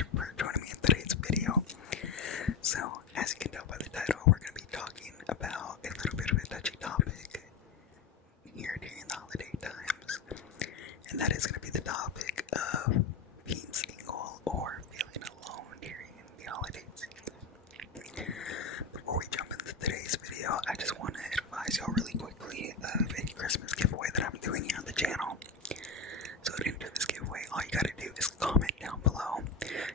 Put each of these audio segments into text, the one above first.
much for joining me in today's video. So, as you can tell by the title, we're going to be talking about a little bit of a touchy topic here during the holiday times. And that is going to be the topic of being single or feeling alone during the holiday season. Before we jump into today's video, I just want to advise y'all really quickly of a Christmas giveaway that I'm doing here on the channel. So to enter this giveaway, all you gotta do is comment down below.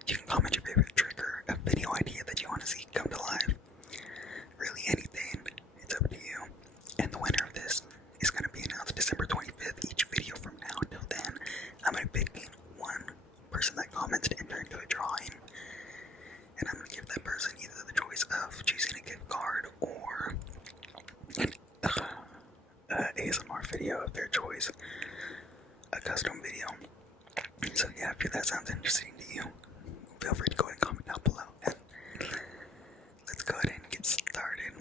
You can comment your favorite trigger, a video idea that you want to see come to life. Really anything, it's up to you. And the winner of this is going to be announced December 25th. Each video from now until then, I'm going to be picking one person that comments to enter into a drawing. And I'm going to give that person either the choice of choosing a gift card or an ASMR video of their choice. A custom video. So yeah, if that sounds interesting to you, feel free to go ahead and comment down below. And let's go ahead and get started.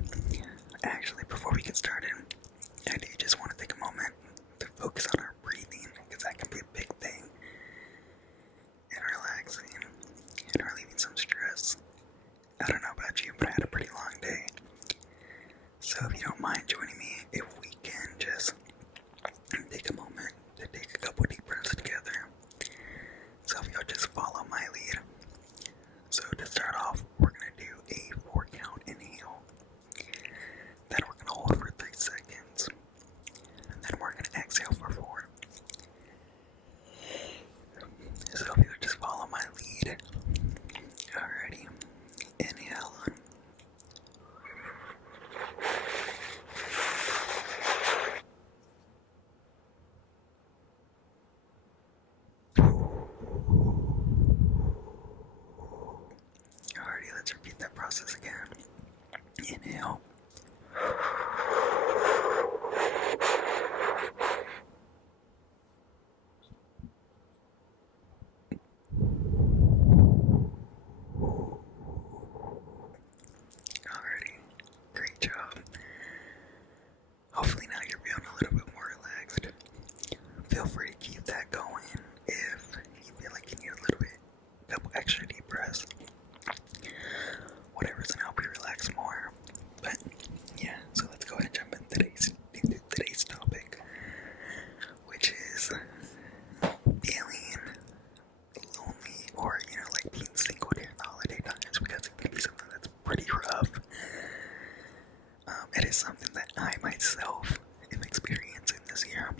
Actually, before we get started, I do just want to take a moment to focus on our breathing, because that can be a big thing in relaxing and relieving some stress. I don't know about you, but I had a pretty long day. So if you don't mind joining me, if we can just take a moment to take a couple deep breaths together. So if y'all just follow my lead. So to start off, we're going to do a 4-count inhale. Then we're going to hold for 3 seconds. And then we're going to exhale for 4. So if you'll just follow my lead. Alrighty. Inhale on. Alrighty, let's repeat that process again. Inhale. Alrighty, great job. Hopefully now you're feeling a little bit more relaxed. Feel free to keep that going if you feel like you need a little bit, a couple extra deep breaths. Whatever's gonna help you relax more. But yeah, so let's go ahead and jump into today's topic, which is feeling lonely or, like being single during the holiday times, because it can be something that's pretty rough. It is something that I myself am experiencing this year.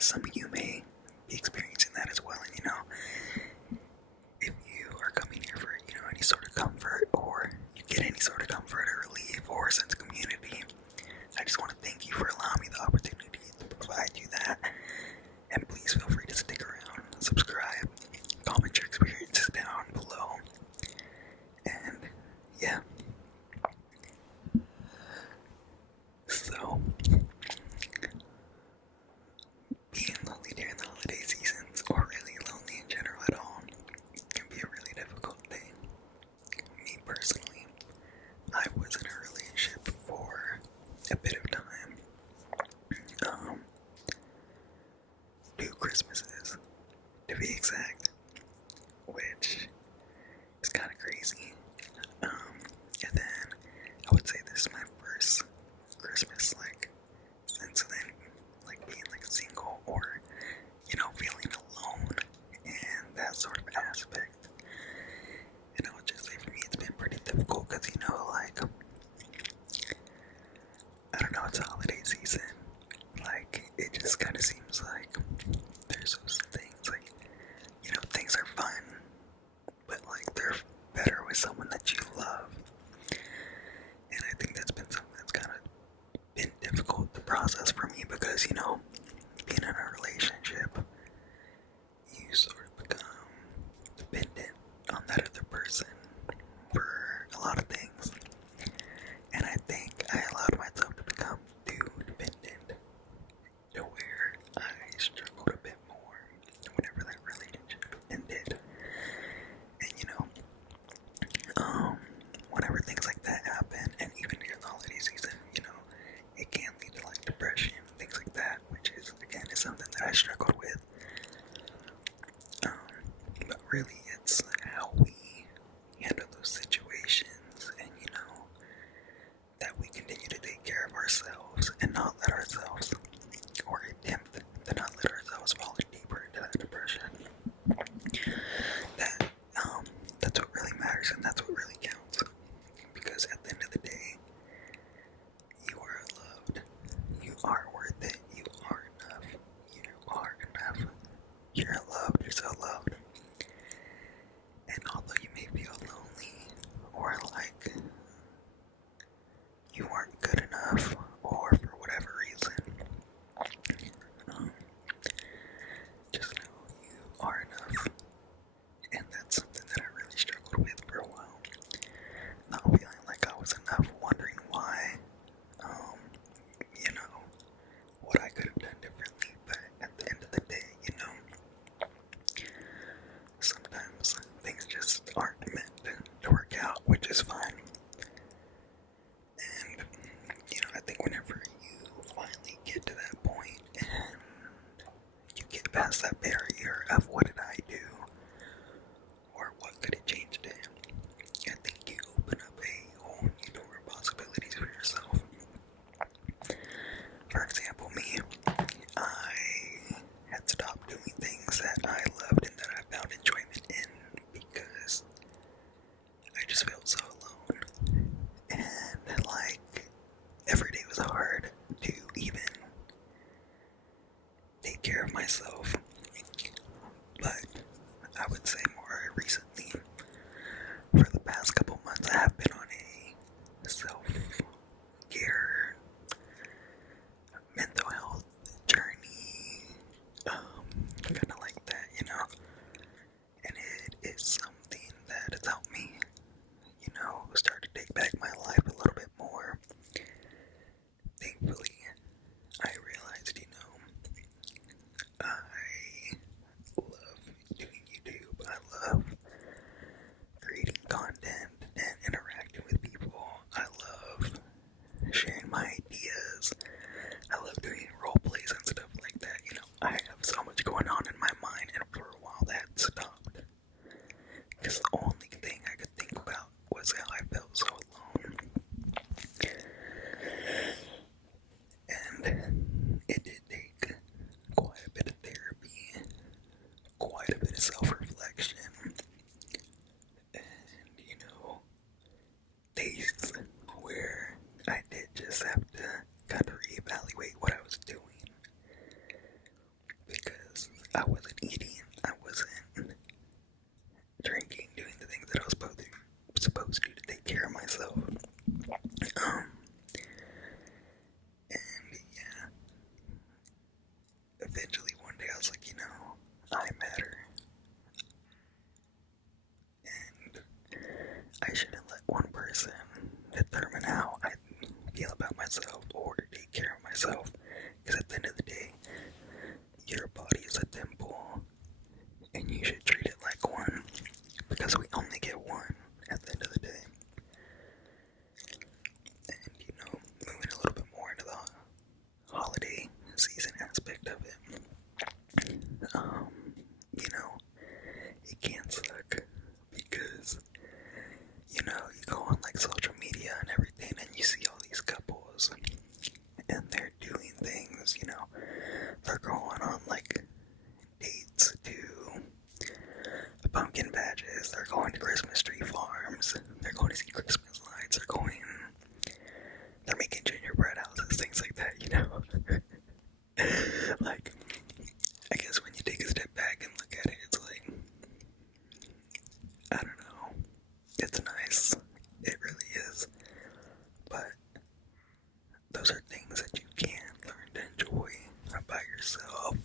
Some of you may be experiencing that as well, and if you are coming here for, any sort of comfort, or you get any sort of comfort or relief or a sense of community, I just want to thank you for allowing me the opportunity to provide you that. And please feel free to stick around, subscribe, comment your experiences down below. And yeah. So, being lonely during the holiday seasons, or really lonely in general at all, can be a really difficult thing. Me personally, I was in a relationship for a bit of time. 2 Christmases, to be exact, which is kind of crazy. And then I would say this is my first Christmas, since then, being single, or feeling alone and that sort of aspect. And I would just say for me it's been pretty difficult, because I don't know, it's a holiday season. It just kind of seems like there's those things, things are fun, but they're better with someone that you love. And I think that's been something that's kind of been difficult to process for me, because being in a relationship, you sort of become dependent on that other person for a lot of things. And I think I allowed myself to become too dependent, to where I struggled a bit more whenever that relationship ended. And whenever things like that happen, and even during the holiday season, it can lead to depression, things like that, which is, again, is something that I struggled with. But really, it's barrier of what did I do or what could have changed it. I think you open up a whole new door of possibilities for yourself. For example, me, I had stopped doing things that I loved and that I found enjoyment in because I just felt so alone. And like, every day was hard to even take care of myself. But I would say more recently, for the past couple months, I have been on a self-care, mental health journey, kind of like that, you know, and it is something that has helped me, you know, start to take back my life a little bit more. Thankfully, I realized, you know, I love doing YouTube, I love creating content and interacting with people, I love sharing my ideas, I love doing role plays and stuff like that, you know. I have so much going on in my mind, and for a while that stopped. Because the only thing I could think about was how I felt so alone. And it did take quite a bit of therapy, quite a bit of self-reflection, and, you know, days where I did just have to kind of reevaluate what I was doing. Because I wasn't eating, I wasn't drinking, doing the things that I was supposed to do to take care of myself. And yeah, eventually one day I was like, you know, I matter. And I shouldn't let one person determine how I feel about myself or take care of myself. Because at the end of the day, your body is a temple, and you should treat it like one, because we only get one at the end of the day. And, you know, moving a little bit more into the holiday season aspect of it, you know, it can suck because, you know, you go on like social media and everything and you see all these couples and they're doing things, you know, they're going on like dates to pumpkin patches, they're going to Christmas tree farms, they're going to see Christmas lights, they're making gingerbread houses, things like that, you know. Like, I guess when you take a step back and look at it, it's like, I don't know, it's nice, it really is, but those are things that you can learn to enjoy by yourself,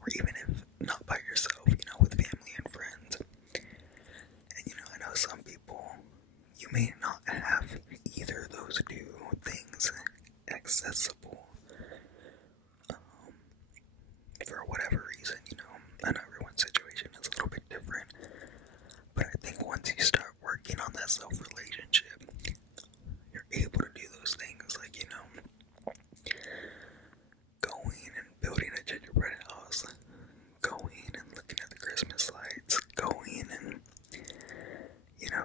or even if not by yourself, you know, with family and friends. And, you know, I know some people, you may not have either of those two things accessible, for whatever reason, you know. I know everyone's situation is a little bit different, but I think once you start working on that self-relationship, you're able to do those things, like, you know, going and building a gingerbread house, going and looking at the Christmas lights, going and, you know,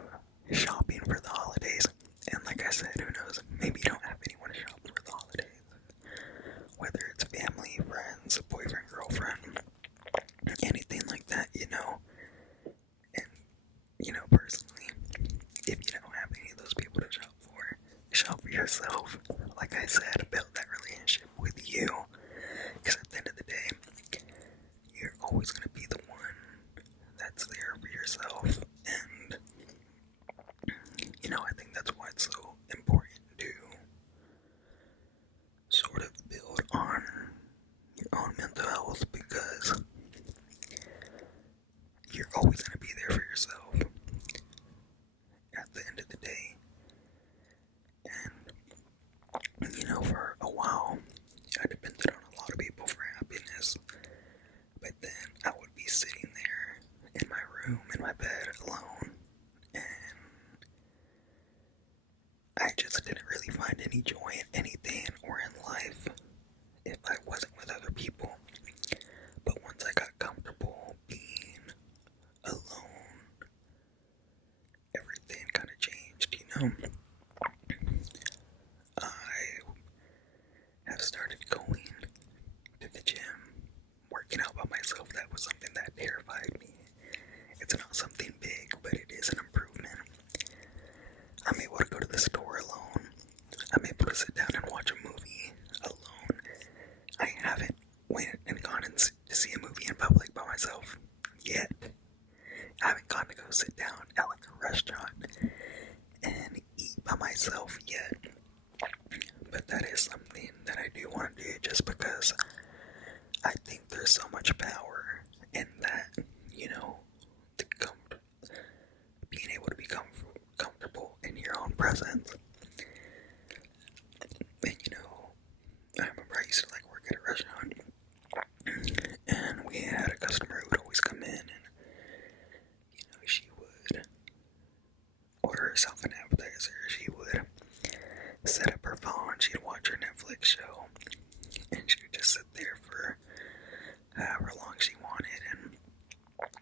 shopping for the holidays. And like I said, who knows, maybe you don't have anyone to shop for the holidays, whether it's family, friends, boyfriend, girlfriend, anything like that, you know. And, you know, personally, if you don't have any of those people to shop for yourself. Like I said, build that relationship with you, because at the end of the day, you're always going to be the one that's there for yourself. And, you know, I think that's why it's so important to sort of build on your own mental health, because you're always going to be there for yourself at the end of the day. And, you know, for a while, I depended on a lot of people for happiness, but then I would be sitting there in my room, in my bed, alone, and I just didn't really find any joy in anything or in life if I wasn't with other people. But once I got comfortable know, I have started going to the gym, working out by myself. That was something that terrified me. It's not something big, but it is an improvement. I'm able to go to the store alone. I'm able to sit down and watch a movie alone. I haven't went and gone and to see a movie in public by myself yet. I haven't gone to go sit down at like a restaurant and eat by myself yet. But that is something that I do want to do just because I think there's so much power in that, you know, being able to be comfortable in your own presence. And you know, I remember I used to like work at a restaurant, and we had a customer who would always come in, and you know, she would order herself an appetizer. She would set up her phone, she'd watch her Netflix show, and she would just sit there for however long she wanted.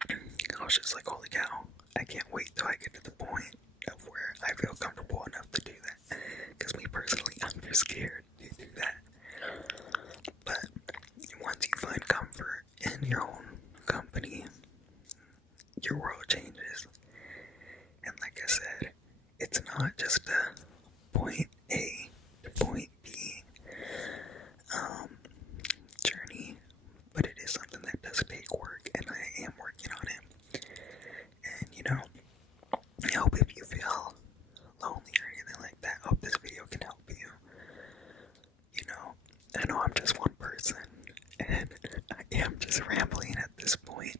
And I was just like, holy cow, I can't wait till I get to the point of where I feel comfortable enough to do that. Because me personally, I'm too scared to do that. But once you find comfort in your own company, your world changes. And like I said, it's not just a point A to point B journey, but it is something that does take work, and I am working on it. And you know, I hope if you feel lonely or anything like that, I hope this video can help you. You know I'm just one person, and I am just rambling at this point,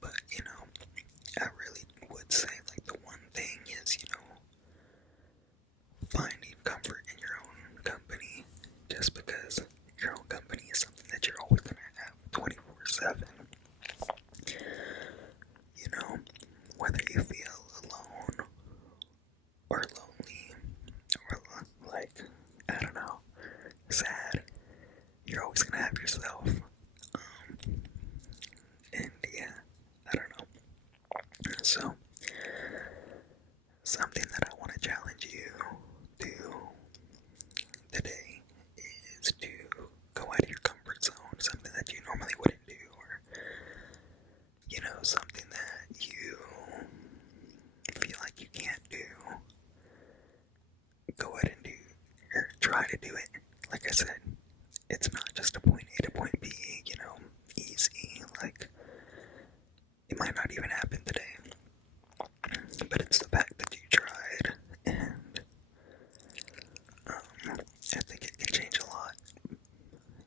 but you know, I really would say like the one thing is, you know, finding comfort in your own company, just because your own company is something that you're always going to have 24/7. You know, whether you feel alone or lonely or like, I don't know, sad, you're always going to have yourself. And yeah, I don't know. So, something that I want to challenge you to today is to go out of your comfort zone, something that you normally wouldn't do, or, you know, something that you feel like you can't do. Go ahead and do, or try to do it. Like I said, it's not just a point A to point B, you know, easy. Like, it might not even happen today, but it's the fact that you tried, and I think it can change a lot.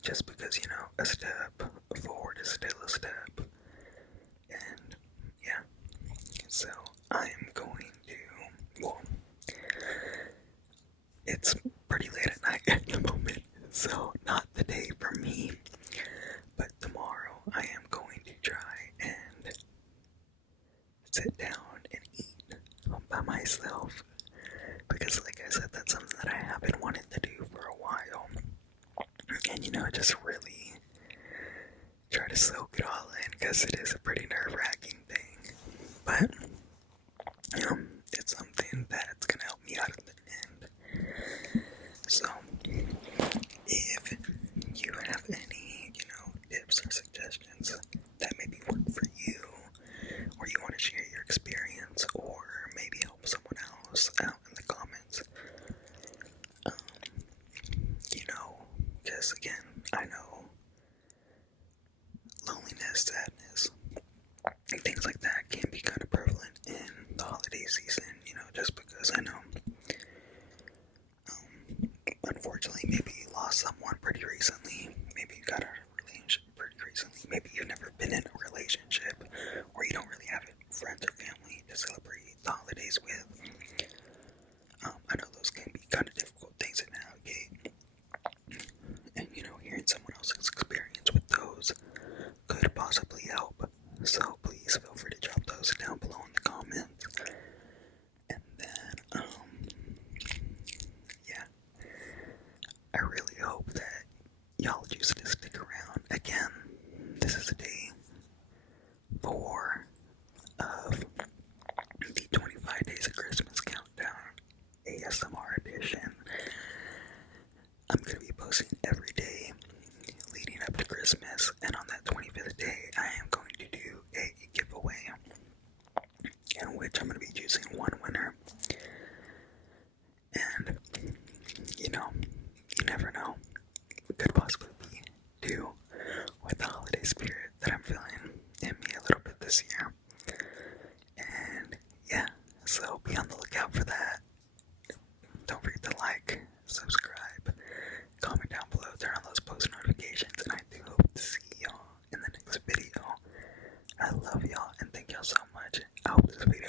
Just because, you know, a step forward is still a step. And yeah, so I'm going to, well, it's pretty late at night at the moment, so not the day for me, but tomorrow I am going to try and sit down and eat by myself, because like I said, that's something that I have been wanting to do for a while. And you know, just really try to soak it all in, because it is a pretty nerve-wracking thing. But it's something that's gonna help me out in the end. So if you have any, you know, tips or suggestions that maybe work for you, or you want to share your experience, or maybe help someone else out in the comments, you know, because again, I know loneliness, sadness, and things like that can be kind of prevalent in the holiday season, you know, just because I know, unfortunately, maybe you lost someone pretty recently, maybe you got out of a relationship pretty recently, maybe you've never been in a relationship, or you don't really have friends or family to celebrate the holidays with. I know those can be kind of difficult things to navigate, and you know, hearing someone else's experience with those could possibly help. So please feel free to drop those down below in the comments. And then, yeah, I really hope that y'all choose to stick around. Again, this is day 4 of the 25 Days of Christmas countdown. tradition. I'm going to be posting every day leading up to Christmas, and on that 25th day, I am going to do a giveaway in which I'm going to be choosing one winner. And, you know, you never know. It could possibly be due with the holiday spirit that I'm feeling in me a little bit this year. And, yeah, so be on the lookout for that. Don't forget to like, subscribe, comment down below, turn on those post notifications, and I do hope to see y'all in the next video. I love y'all and thank y'all so much. I hope this video